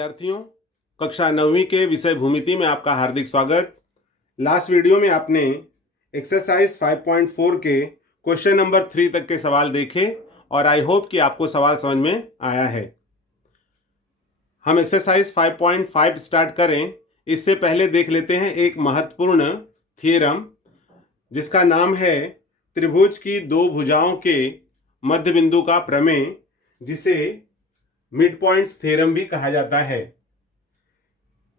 विद्यार्थियों, कक्षा 9वीं के विषय भूमिति में आपका हार्दिक स्वागत। लास्ट वीडियो में आपने एक्सरसाइज 5.4 के क्वेश्चन नंबर 3 तक के सवाल देखे और आई होप कि आपको सवाल समझ में आया है। हम एक्सरसाइज 5.5 स्टार्ट करें इससे पहले देख लेते हैं एक महत्वपूर्ण थियरम जिसका नाम है त्रिभुज की दो भुजाओं के मध्य बिंदु का प्रमेय, जिसे मिड पॉइंट्स थ्योरम भी कहा जाता है।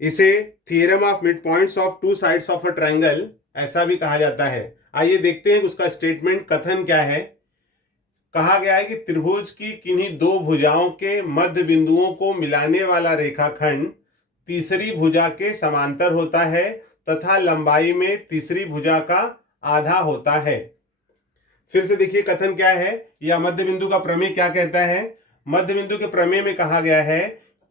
इसे theorem of mid points of two sides of a triangle ऐसा भी कहा जाता है। आइए देखते हैं उसका स्टेटमेंट, कथन क्या है। कहा गया है कि त्रिभुज की किन्हीं दो भुजाओं के मध्य बिंदुओं को मिलाने वाला रेखाखंड तीसरी भुजा के समांतर होता है तथा लंबाई में तीसरी भुजा का आधा होता है। फिर से देखिए कथन क्या है या मध्य बिंदु का प्रमेय क्या कहता है। मध्य बिंदु के प्रमेय में कहा गया है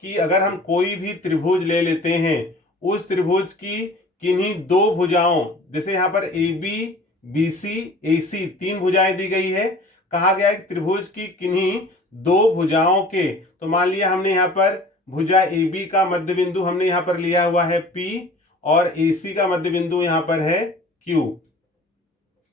कि अगर हम कोई भी त्रिभुज ले लेते हैं, उस त्रिभुज की किन्हीं दो भुजाओं, जैसे यहाँ पर ए बी बी सी ए सी तीन भुजाएं दी गई है, कहा गया है कि त्रिभुज की किन्हीं दो भुजाओं के, तो मान लिया हमने यहाँ पर भुजा ए बी का मध्य बिंदु हमने यहाँ पर लिया हुआ है P और ए सी का मध्य बिंदु यहाँ पर है Q।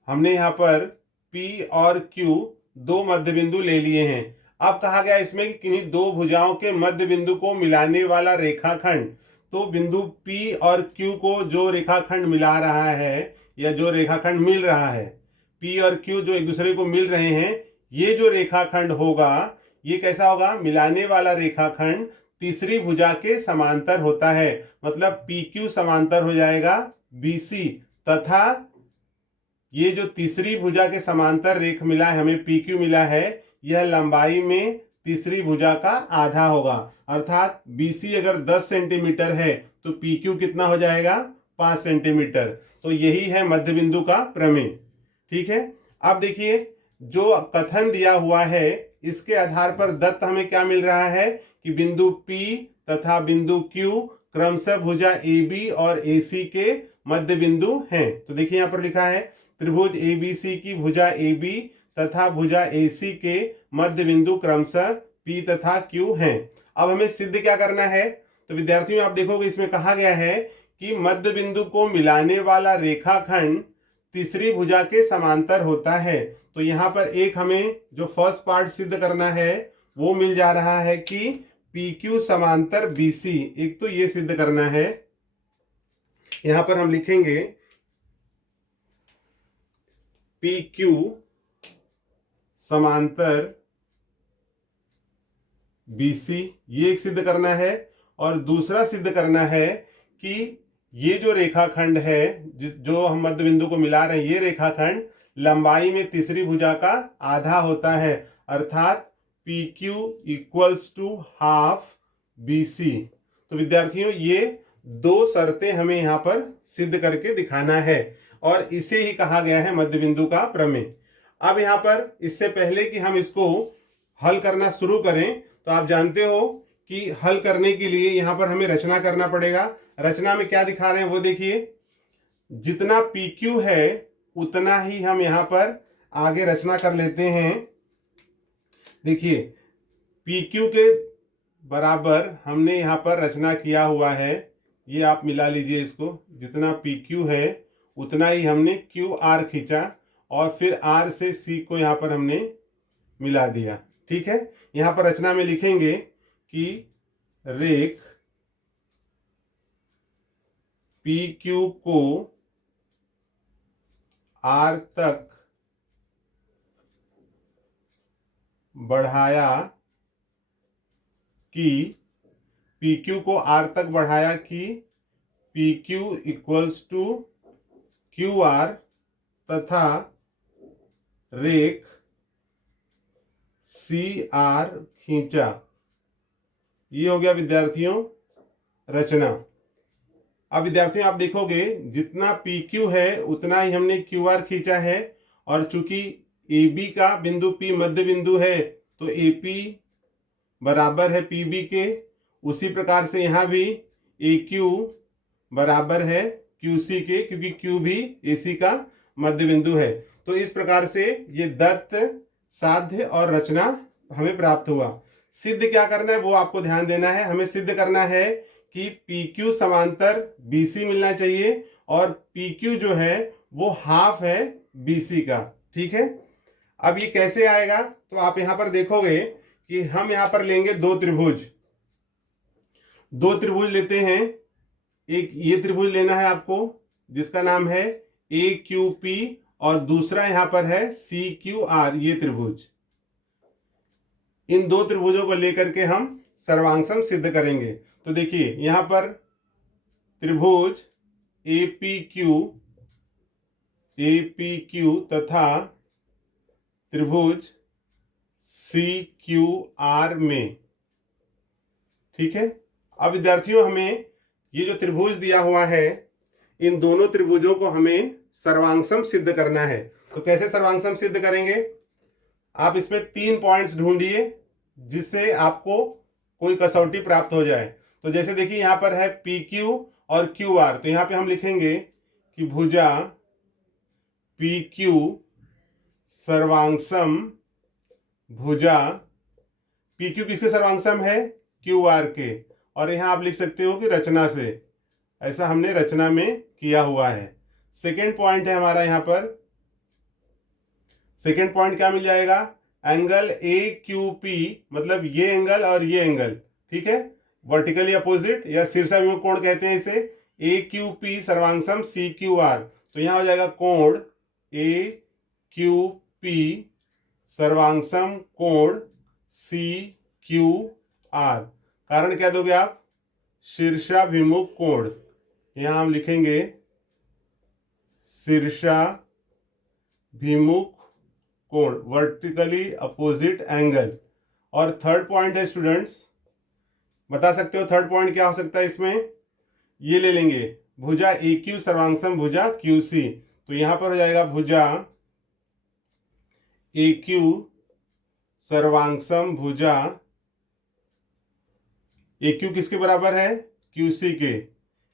हमने यहाँ पर P और Q दो मध्य बिंदु ले लिए हैं। अब कहा गया इसमें कि किन्हीं दो भुजाओं के मध्य बिंदु को मिलाने वाला रेखाखंड, तो बिंदु P और Q को जो रेखाखंड मिला रहा है या जो रेखाखंड मिल रहा है, P और Q जो एक दूसरे को मिल रहे हैं, ये जो रेखाखंड होगा ये कैसा होगा, मिलाने वाला रेखाखंड तीसरी भुजा के समांतर होता है। मतलब PQ समांतर हो जाएगा BC तथा ये जो तीसरी भुजा के समांतर रेख मिला है, हमें PQ मिला है, यह लंबाई में तीसरी भुजा का आधा होगा। अर्थात BC अगर 10 सेंटीमीटर है तो PQ कितना हो जाएगा, 5 सेंटीमीटर। तो यही है मध्य बिंदु का प्रमेय। ठीक है, अब देखिए जो कथन दिया हुआ है इसके आधार पर दत्त हमें क्या मिल रहा है कि बिंदु P तथा बिंदु Q क्रमशः भुजा AB और AC के मध्य बिंदु हैं। तो देखिए यहाँ पर लिखा है त्रिभुज ABC की भुजा AB तथा भुजा AC के मध्य बिंदु क्रमशः P तथा Q हैं। अब हमें सिद्ध क्या करना है, तो विद्यार्थियों आप देखोगे इसमें कहा गया है कि मध्य बिंदु को मिलाने वाला रेखाखंड तीसरी भुजा के समांतर होता है। तो यहाँ पर एक हमें जो फर्स्ट पार्ट सिद्ध करना है वो मिल जा रहा है कि PQ समांतर BC, एक तो ये सिद्ध करना है। यहाँ पर हम लिखेंगे PQ समांतर BC, ये एक सिद्ध करना है। और दूसरा सिद्ध करना है कि ये जो रेखाखंड है जो हम मध्य बिंदु को मिला रहे हैं, ये रेखाखंड लंबाई में तीसरी भुजा का आधा होता है। अर्थात PQ equals to half BC। तो विद्यार्थियों ये दो शर्तें हमें यहाँ पर सिद्ध करके दिखाना है और इसे ही कहा गया है मध्य बिंदु का प्रमेय। अब यहाँ पर इससे पहले कि हम इसको हल करना शुरू करें, तो आप जानते हो कि हल करने के लिए यहाँ पर हमें रचना करना पड़ेगा। रचना में क्या दिखा रहे हैं वो देखिए, जितना PQ है उतना ही हम यहाँ पर आगे रचना कर लेते हैं। देखिए PQ के बराबर हमने यहाँ पर रचना किया हुआ है, ये आप मिला लीजिए इसको। जितना PQ है उतना ही हमने QR खींचा और फिर R से C को यहाँ पर हमने मिला दिया। ठीक है, यहाँ पर रचना में लिखेंगे कि रेख PQ को R तक बढ़ाया कि PQ को R तक बढ़ाया कि PQ इक्वल्स टू QR तथा रेख CR खींचा। ये हो गया विद्यार्थियों रचना। अब विद्यार्थियों आप देखोगे जितना PQ है उतना ही हमने QR खींचा है और चूंकि AB का बिंदु P मध्य बिंदु है तो AP बराबर है PB के, उसी प्रकार से यहाँ भी AQ बराबर है QC के, क्योंकि Q भी AC का मध्य बिंदु है। तो इस प्रकार से ये दत्त, साध्य और रचना हमें प्राप्त हुआ। सिद्ध क्या करना है वो आपको ध्यान देना है। हमें सिद्ध करना है कि PQ समांतर BC मिलना चाहिए और PQ जो है वो हाफ है BC का। ठीक है, अब ये कैसे आएगा, तो आप यहां पर देखोगे कि हम यहां पर लेंगे दो त्रिभुज लेते हैं। एक ये त्रिभुज लेना है आपको जिसका नाम है AQP और दूसरा यहां पर है CQR, ये त्रिभुज। इन दो त्रिभुजों को लेकर के हम सर्वांगसम सिद्ध करेंगे। तो देखिए यहां पर त्रिभुज APQ तथा त्रिभुज CQR में। ठीक है, अब विद्यार्थियों हमें ये जो त्रिभुज दिया हुआ है इन दोनों त्रिभुजों को हमें सर्वांगसम सिद्ध करना है। तो कैसे सर्वांगसम सिद्ध करेंगे, आप इसमें 3 पॉइंट्स ढूंढिए जिससे आपको कोई कसौटी प्राप्त हो जाए। तो जैसे देखिए यहां पर है PQ और QR, तो यहां पे हम लिखेंगे कि भुजा PQ सर्वांगसम भुजा PQ किसके सर्वांगसम है, QR के। और यहां आप लिख सकते हो कि रचना से, ऐसा हमने रचना में किया हुआ है। सेकेंड पॉइंट है हमारा, यहां पर सेकेंड पॉइंट क्या मिल जाएगा, एंगल AQP, मतलब ये एंगल और ये एंगल। ठीक है, वर्टिकली अपोजिट या शीर्षाभिमुख कोण कहते हैं इसे। AQP सर्वांगसम CQR, तो यहां हो जाएगा कोण AQP सर्वांगसम कोण CQR। कारण क्या दोगे आप, शीर्षाभिमुख कोण। यहां हम लिखेंगे शीर्षाभिमुख कोण, वर्टिकली अपोजिट एंगल। और थर्ड पॉइंट है स्टूडेंट्स, बता सकते हो थर्ड पॉइंट क्या हो सकता है इसमें, ये ले लेंगे भुजा AQ सर्वांगसम भुजा QC। तो यहां पर हो जाएगा भुजा AQ सर्वांगसम भुजा, AQ किसके बराबर है, QC के।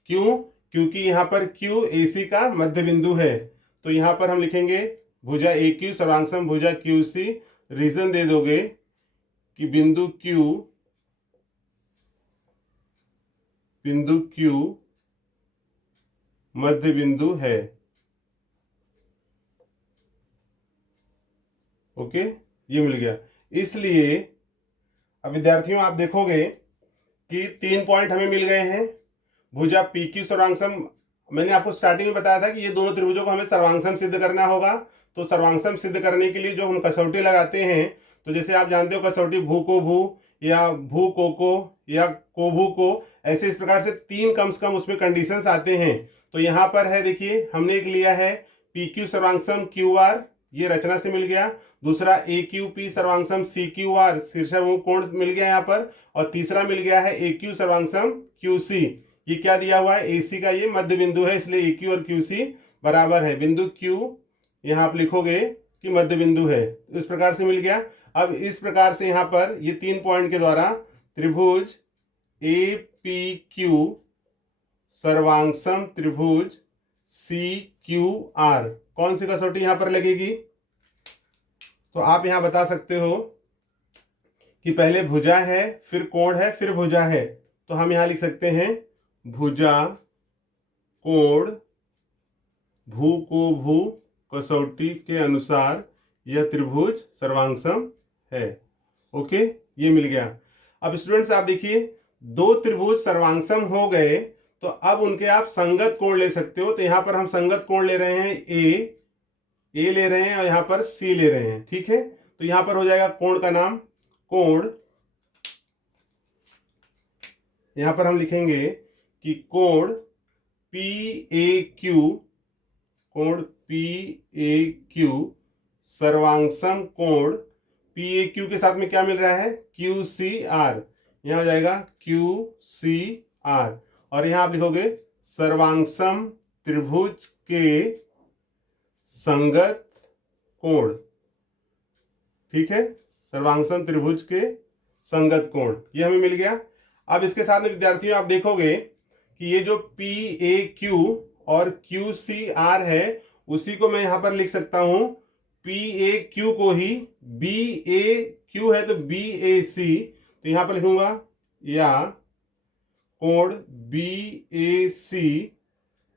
क्यों, क्योंकि यहां पर Q AC का मध्य बिंदु है। तो यहां पर हम लिखेंगे भुजा AQ सर्वांगसम भुजा QC। रीजन दे दोगे कि बिंदु Q मध्य बिंदु है। ओके, ये मिल गया। इसलिए अब विद्यार्थियों आप देखोगे कि 3 पॉइंट हमें मिल गए हैं। भुजा PQ सर्वांगसम, मैंने आपको स्टार्टिंग में बताया था कि ये दोनों त्रिभुजों को हमें सर्वांगसम सिद्ध करना होगा। तो सर्वांगसम सिद्ध करने के लिए जो हम कसौटी लगाते हैं, तो जैसे आप जानते हो कसौटी भू को भू या भू को या को भू को, ऐसे इस प्रकार से 3 कम से कम उसमें कंडीशंस आते हैं। तो यहाँ पर है देखिए हमने एक लिया है PQ सर्वांगसम QR, ये रचना से मिल गया। दूसरा AQP सर्वांगसम CQR, शीर्षाभिमुख कोण मिल गया यहाँ पर। और तीसरा मिल गया है AQ सर्वांगसम QC, ये क्या दिया हुआ है, AC का ये मध्य बिंदु है, इसलिए AQ और QC बराबर है। बिंदु Q यहाँ आप लिखोगे कि मध्य बिंदु है, इस प्रकार से मिल गया। अब इस प्रकार से यहाँ पर ये 3 पॉइंट के द्वारा त्रिभुज APQ सर्वांगसम त्रिभुज CQR, कौन सी कसौटी यहां पर लगेगी, तो आप यहां बता सकते हो कि पहले भुजा है, फिर कोण है, फिर भुजा है। तो हम यहां लिख सकते हैं भुजा कोण भू को भू कसौटी के अनुसार यह त्रिभुज सर्वांगसम है। ओके, ये मिल गया। अब स्टूडेंट्स आप देखिए, 2 त्रिभुज सर्वांगसम हो गए, तो अब उनके आप संगत कोण ले सकते हो। तो यहां पर हम संगत कोण ले रहे हैं ए ले रहे हैं और यहां पर C ले रहे हैं। ठीक है, तो यहां पर हो जाएगा कोण का नाम कोण, यहां पर हम लिखेंगे कि कोण PAQ सर्वांगसम कोण PAQ के साथ में क्या मिल रहा है, QCR, यहां हो जाएगा QCR। और यहां आप लिखोगे सर्वांगसम त्रिभुज के संगत कोण। ठीक है, सर्वांगसम त्रिभुज के संगत कोण, ये हमें मिल गया। अब इसके साथ में विद्यार्थियों आप देखोगे कि ये जो PAQ और QCR है, उसी को मैं यहां पर लिख सकता हूं PAQ को ही BAQ है तो BAC, तो यहाँ पर लिखूंगा या कोण BAC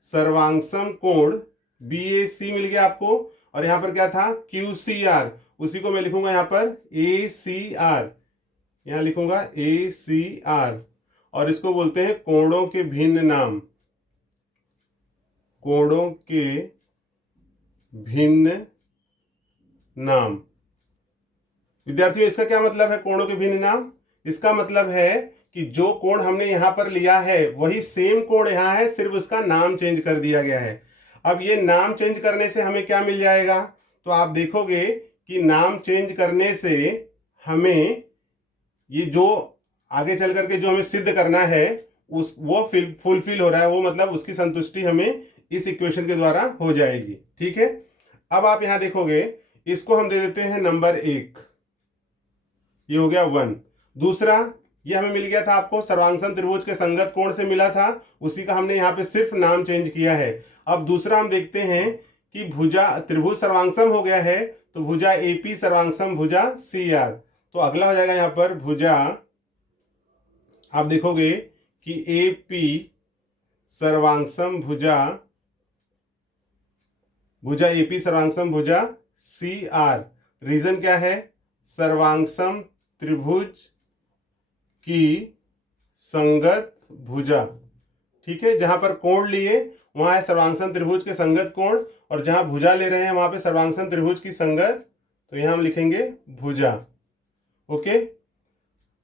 सर्वांगसम कोण BAC मिल गया आपको, और यहाँ पर क्या था QCR, उसी को मैं लिखूंगा यहाँ पर ACR, यहाँ लिखूंगा ACR, और इसको बोलते हैं कोणों के भिन्न नाम, कोणों के भिन्न नाम। विद्यार्थियों इसका क्या मतलब है कोणों के भिन्न नाम? इसका मतलब है कि जो कोण हमने यहां पर लिया है वही सेम कोण यहां है, सिर्फ उसका नाम चेंज कर दिया गया है। अब ये नाम चेंज करने से हमें क्या मिल जाएगा? तो आप देखोगे कि नाम चेंज करने से हमें ये जो आगे चल करके जो हमें सिद्ध करना है वो फुलफिल हो रहा है, वो मतलब उसकी संतुष्टि हमें इस इक्वेशन के द्वारा हो जाएगी। ठीक है, अब आप यहां देखोगे, इसको हम दे देते हैं नंबर 1, ये हो गया 1। दूसरा, ये हमें मिल गया था आपको सर्वांगसम त्रिभुज के संगत कोण से मिला था, उसी का हमने यहाँ पे सिर्फ नाम चेंज किया है। अब दूसरा हम देखते हैं कि भुजा त्रिभुज सर्वांगसम हो गया है, तो भुजा AP सर्वांगसम भुजा CR, तो अगला हो जाएगा यहाँ पर भुजा, आप देखोगे कि AP सर्वांगसम भुजा AP सर्वांगसम भुजा CR। रीजन क्या है? सर्वांगसम त्रिभुज की संगत भुजा। ठीक है, जहां पर कोण लिए वहां है सर्वांगसम त्रिभुज के संगत कोण, और जहां भुजा ले रहे हैं वहां पे सर्वांगसम त्रिभुज की संगत, तो यहां हम लिखेंगे भुजा। ओके,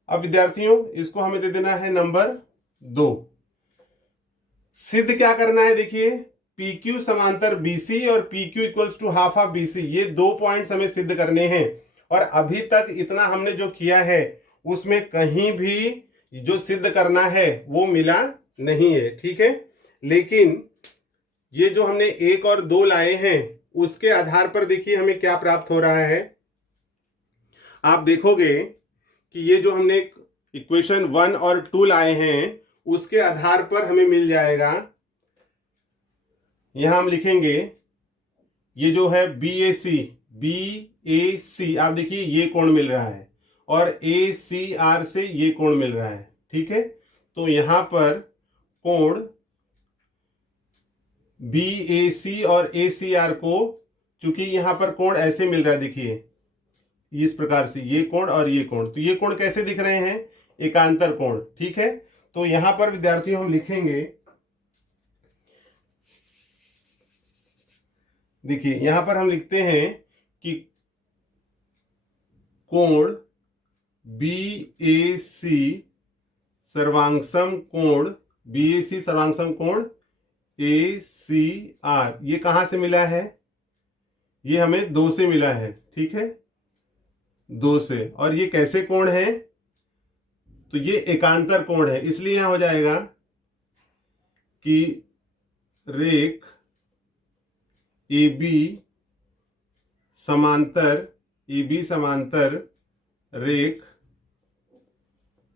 अब विद्यार्थियों इसको हमें दे देना है नंबर 2। सिद्ध क्या करना है? देखिए, PQ समांतर BC और PQ equals to half of BC, ये 2 पॉइंट्स हमें सिद्ध करने हैं। और अभी तक इतना हमने जो किया है उसमें कहीं भी जो सिद्ध करना है वो मिला नहीं है। ठीक है, लेकिन ये जो हमने 1 और 2 लाए हैं उसके आधार पर देखिए हमें क्या प्राप्त हो रहा है। आप देखोगे कि ये जो हमने इक्वेशन 1 और 2 लाए हैं उसके आधार पर हमें मिल जाएगा, यहां हम लिखेंगे ये जो है BAC, आप देखिए ये कोण मिल रहा है, और ACR से ये कोण मिल रहा है। ठीक है, तो यहां पर कोण BAC और ACR को, चूंकि यहां पर कोण ऐसे मिल रहा है, देखिए इस प्रकार से ये कोण और ये कोण, तो ये कोण कैसे दिख रहे हैं? एकांतर कोण। ठीक है, तो यहां पर विद्यार्थियों हम लिखेंगे, देखिए यहां पर हम लिखते हैं कि कोण BAC सर्वांगसम कोण BAC सर्वांगसम कोण ACR, ये कहां से मिला है? ये हमें 2 से मिला है। ठीक है, 2 से, और ये कैसे कोण है? तो ये एकांतर कोण है, इसलिए यहां हो जाएगा कि रेख AB समांतर रेख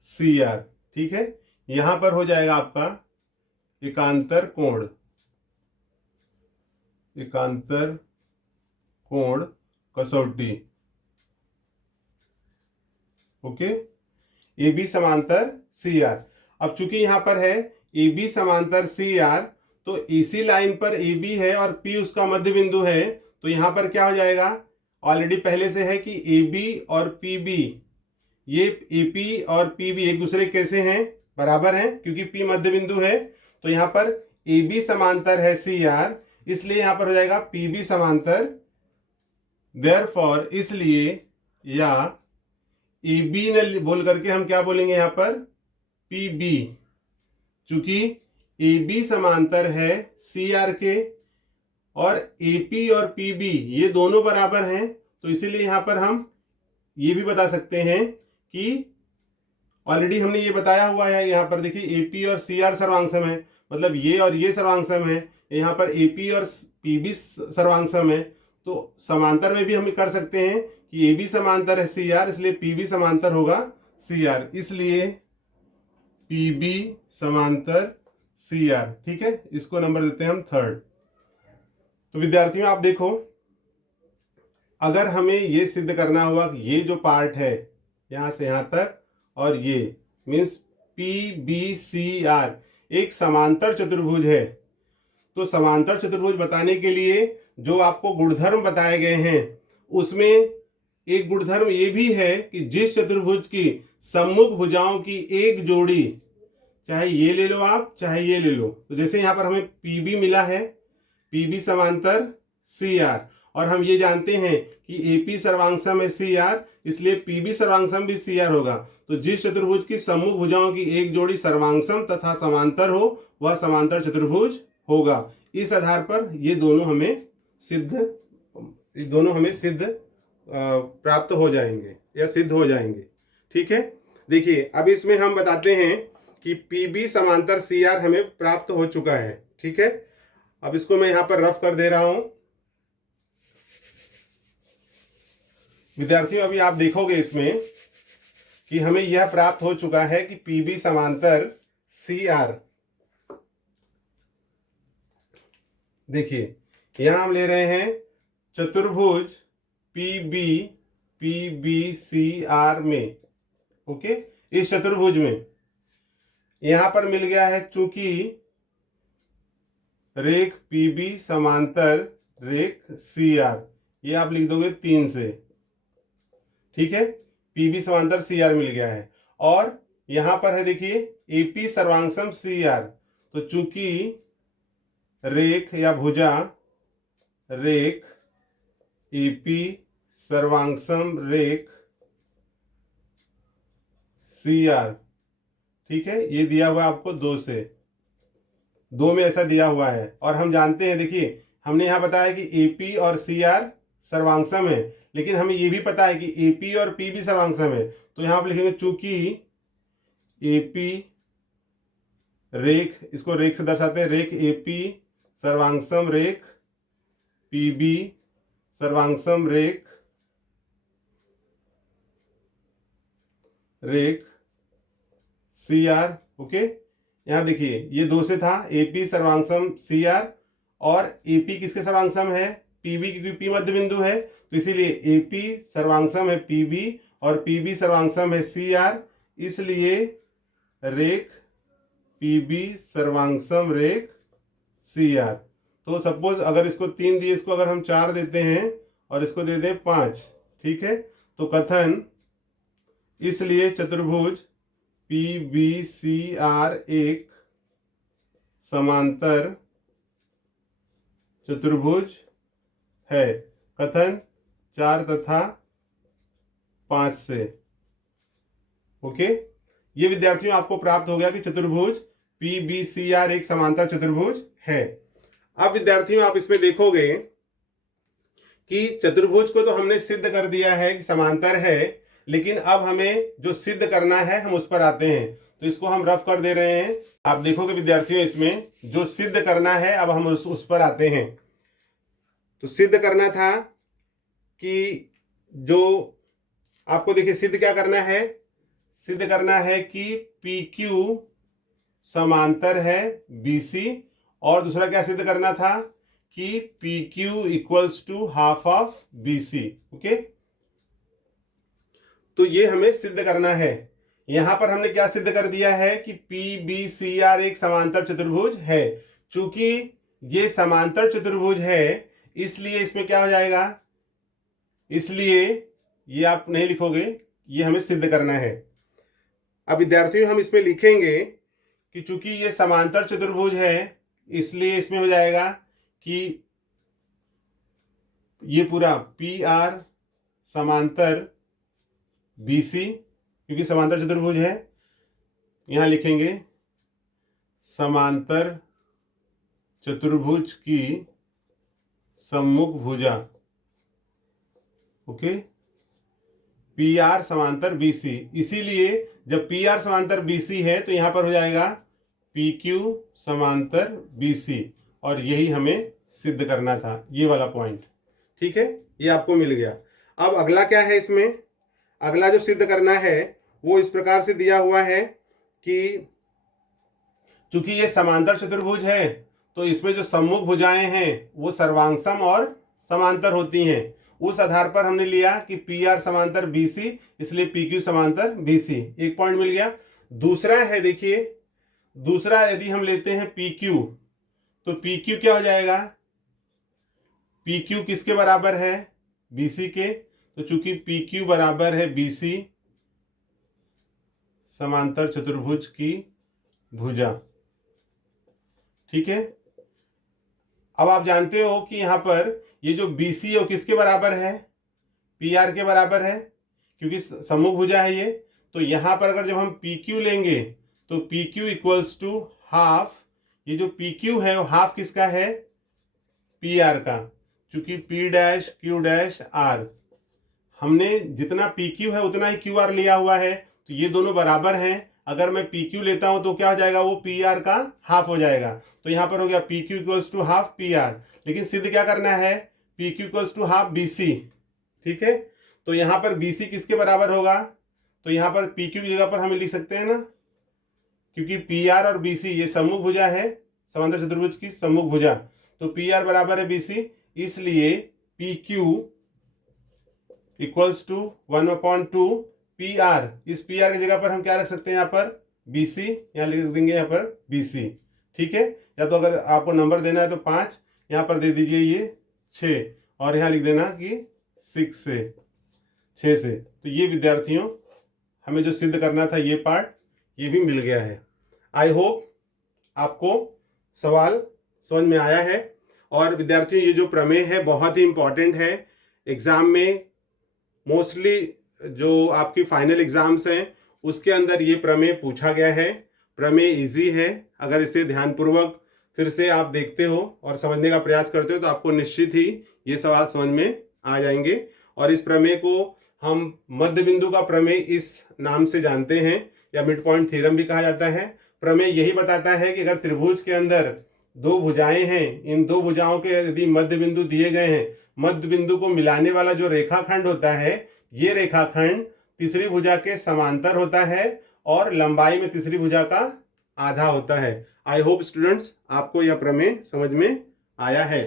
CR। ठीक है, यहां पर हो जाएगा आपका एकांतर कोण कसौटी। ओके, AB समांतर CR। अब चूंकि यहां पर है AB समांतर CR, तो इसी लाइन पर AB है और P उसका मध्य बिंदु है, तो यहां पर क्या हो जाएगा? ऑलरेडी पहले से है कि AB और PB, ये AP और PB एक दूसरे कैसे हैं? बराबर हैं, क्योंकि P मध्य बिंदु है। तो यहां पर AB समांतर है CR, इसलिए यहां पर हो जाएगा PB समांतर, देयरफॉर इसलिए, या AB ने बोल करके हम क्या बोलेंगे यहां पर? PB, चूंकि AB समांतर है CR के, और AP और PB ये दोनों बराबर हैं, तो इसीलिए यहां पर हम ये भी बता सकते हैं कि ऑलरेडी हमने ये बताया हुआ है, यहां पर देखिए AP और CR सर्वांगसम है, मतलब ये और ये सर्वांगसम है, यहां पर AP और PB सर्वांगसम है, तो समांतर में भी हम कर सकते हैं कि AB समांतर है CR, इसलिए PB समांतर होगा CR, इसलिए PB समांतर CR। ठीक है, इसको नंबर देते हैं हम 3rd। तो विद्यार्थियों आप देखो, अगर हमें ये सिद्ध करना हुआ कि ये जो पार्ट है यहां से यहां तक और ये मीन्स PBCR एक समांतर चतुर्भुज है। तो समांतर चतुर्भुज बताने के लिए जो आपको गुणधर्म बताए गए हैं उसमें एक गुणधर्म ये भी है कि जिस चतुर्भुज की सम्मुख भुजाओं की एक जोड़ी, चाहे ये ले लो आप चाहे ये ले लो, तो जैसे यहाँ पर हमें PB मिला है, PB समांतर CR, और हम ये जानते हैं कि AP सर्वांगसम है CR, इसलिए PB सर्वांगसम भी CR होगा। तो जिस चतुर्भुज की सम्मुख भुजाओं की एक जोड़ी सर्वांगसम तथा समांतर हो वह समांतर चतुर्भुज होगा। इस आधार पर ये दोनों हमें सिद्ध प्राप्त हो जाएंगे या सिद्ध हो जाएंगे। ठीक है, देखिए अब इसमें हम बताते हैं कि PB समांतर CR हमें प्राप्त हो चुका है। ठीक है, अब इसको मैं यहां पर रफ कर दे रहा हूं। विद्यार्थियों अभी आप देखोगे इसमें कि हमें यह प्राप्त हो चुका है कि PB समांतर CR, देखिए यहां हम ले रहे हैं चतुर्भुज PBCR में। ओके, इस चतुर्भुज में यहां पर मिल गया है चूंकि रेख PB समांतर रेख CR, ये आप लिख दोगे 3 से। ठीक है, PB समांतर CR मिल गया है और यहां पर है देखिए AP सर्वांगसम CR, तो चूंकि रेख या भुजा रेख AP सर्वांगसम रेख CR, ठीक है, ये दिया हुआ है आपको 2 से, 2 में ऐसा दिया हुआ है। और हम जानते हैं, देखिए हमने यहाँ बताया कि AP और CR सर्वांगसम है, लेकिन हमें ये भी पता है कि AP और PB सर्वांगसम है। तो यहाँ आप लिखेंगे चूंकि AP रेख, इसको रेख से दर्शाते हैं, रेख AP सर्वांगसम रेख PB सर्वांगसम रेख CR। ओके, यहां देखिए ये 2 से था, AP सर्वांगसम CR और AP किसके सर्वांगसम है, PB, क्योंकि P मध्य बिंदु है तो इसीलिए AP सर्वांगसम है PB और PB सर्वांगसम है CR, इसलिए रेख PB सर्वांगसम रेख CR। तो सपोज अगर इसको 3 दिए, इसको अगर हम 4 देते हैं और इसको दे दें 5, ठीक है, तो कथन इसलिए चतुर्भुज PBCR एक समांतर चतुर्भुज है, कथन 4 तथा 5 से। ओके, ये विद्यार्थियों आपको प्राप्त हो गया कि चतुर्भुज PBCR एक समांतर चतुर्भुज है। अब विद्यार्थियों आप इसमें देखोगे कि चतुर्भुज को तो हमने सिद्ध कर दिया है कि समांतर है, लेकिन अब हमें जो सिद्ध करना है हम उस पर आते हैं। तो इसको हम रफ कर दे रहे हैं। आप देखोगे विद्यार्थियों इसमें जो सिद्ध करना है अब हम उस पर आते हैं। तो सिद्ध करना था कि जो आपको देखिए सिद्ध क्या करना है, सिद्ध करना है कि PQ समांतर है BC, और दूसरा क्या सिद्ध करना था कि PQ equals to half of BC। Okay, तो ये हमें सिद्ध करना है। यहां पर हमने क्या सिद्ध कर दिया है कि PBCR एक समांतर चतुर्भुज है। चूंकि ये समांतर चतुर्भुज है इसलिए इसमें क्या हो जाएगा, इसलिए ये आप नहीं लिखोगे, ये हमें सिद्ध करना है। अब विद्यार्थियों हम इसमें लिखेंगे कि चूंकि ये समांतर चतुर्भुज है इसलिए इसमें हो जाएगा कि ये पूरा PR समांतर BC, क्योंकि समांतर चतुर्भुज है, यहां लिखेंगे समांतर चतुर्भुज की सम्मुख भुजा। ओके, PR समांतर BC, इसीलिए जब PR समांतर BC है तो यहां पर हो जाएगा PQ समांतर BC, और यही हमें सिद्ध करना था, ये वाला पॉइंट। ठीक है, ये आपको मिल गया। अब अगला क्या है, इसमें अगला जो सिद्ध करना है वो इस प्रकार से दिया हुआ है कि चूंकि ये समांतर चतुर्भुज है तो इसमें जो सम्मुख भुजाएं हैं वो सर्वांगसम और समांतर होती हैं, उस आधार पर हमने लिया कि पी आर समांतर बी सी, इसलिए पी क्यू समांतर बी सी, एक पॉइंट मिल गया। दूसरा है, देखिए दूसरा यदि हम लेते हैं पी क्यू, तो पी क्यू क्या हो जाएगा, पी क्यू किसके बराबर है, बी सी के। तो चूंकि पी क्यू बराबर है बी सी समांतर चतुर्भुज की भुजा, ठीक है। अब आप जानते हो कि यहां पर ये जो बी सी है वो किसके बराबर है, पी आर के बराबर है, क्योंकि सम्मुख भुजा है ये। तो यहां पर अगर जब हम पी क्यू लेंगे तो P Q equals to half, ये जो पी क्यू है वो हाफ किसका है, पी आर का। चूंकि P dash Q dash R, हमने जितना पी क्यू है उतना ही क्यू आर लिया हुआ है, तो ये दोनों बराबर हैं। अगर मैं पी क्यू लेता हूं तो क्या हो जाएगा, वो पी आर का हाफ हो जाएगा। तो यहां पर हो गया P Q equals to half P R, लेकिन सिद्ध क्या करना है, P Q equals to half B C, ठीक है। तो यहां पर बी सी किसके बराबर होगा, तो यहां पर पी क्यू की जगह पर हम लिख सकते हैं ना, क्योंकि पी आर और बी सी ये सम्मुख भुजा है, समांतर चतुर्भुज की सम्मुख भुजा। तो पी आर बराबर है बी सी, इसलिए P Q equals to 1/2 P R. इस पी आर की जगह पर हम क्या रख सकते हैं, यहाँ पर बी सी, यहाँ लिख देंगे यहाँ पर बी सी, ठीक है। या तो अगर आपको नंबर देना है तो 5, यहाँ पर दे दीजिए ये 6, और यहाँ लिख देना कि 6 से। तो ये विद्यार्थियों हमें जो सिद्ध करना था ये पार्ट, ये भी मिल गया है। आई होप आपको सवाल समझ में आया है। और विद्यार्थियों ये जो प्रमेय है बहुत ही इंपॉर्टेंट है एग्जाम में, मोस्टली जो आपकी फाइनल एग्जाम्स हैं उसके अंदर ये प्रमेय पूछा गया है। प्रमेय इजी है, अगर इसे ध्यानपूर्वक फिर से आप देखते हो और समझने का प्रयास करते हो तो आपको निश्चित ही ये सवाल समझ में आ जाएंगे। और इस प्रमेय को हम मध्य बिंदु का प्रमेय इस नाम से जानते हैं, या मिड पॉइंट थ्योरम भी कहा जाता है। प्रमेय यही बताता है कि अगर त्रिभुज के अंदर दो भुजाएं हैं, इन दो भुजाओं के यदि मध्य बिंदु दिए गए हैं, मध्य बिंदु को मिलाने वाला जो रेखाखंड होता है, ये रेखाखंड तीसरी भुजा के समांतर होता है और लंबाई में तीसरी भुजा का आधा होता है। आई होप स्टूडेंट्स आपको यह प्रमेय समझ में आया है।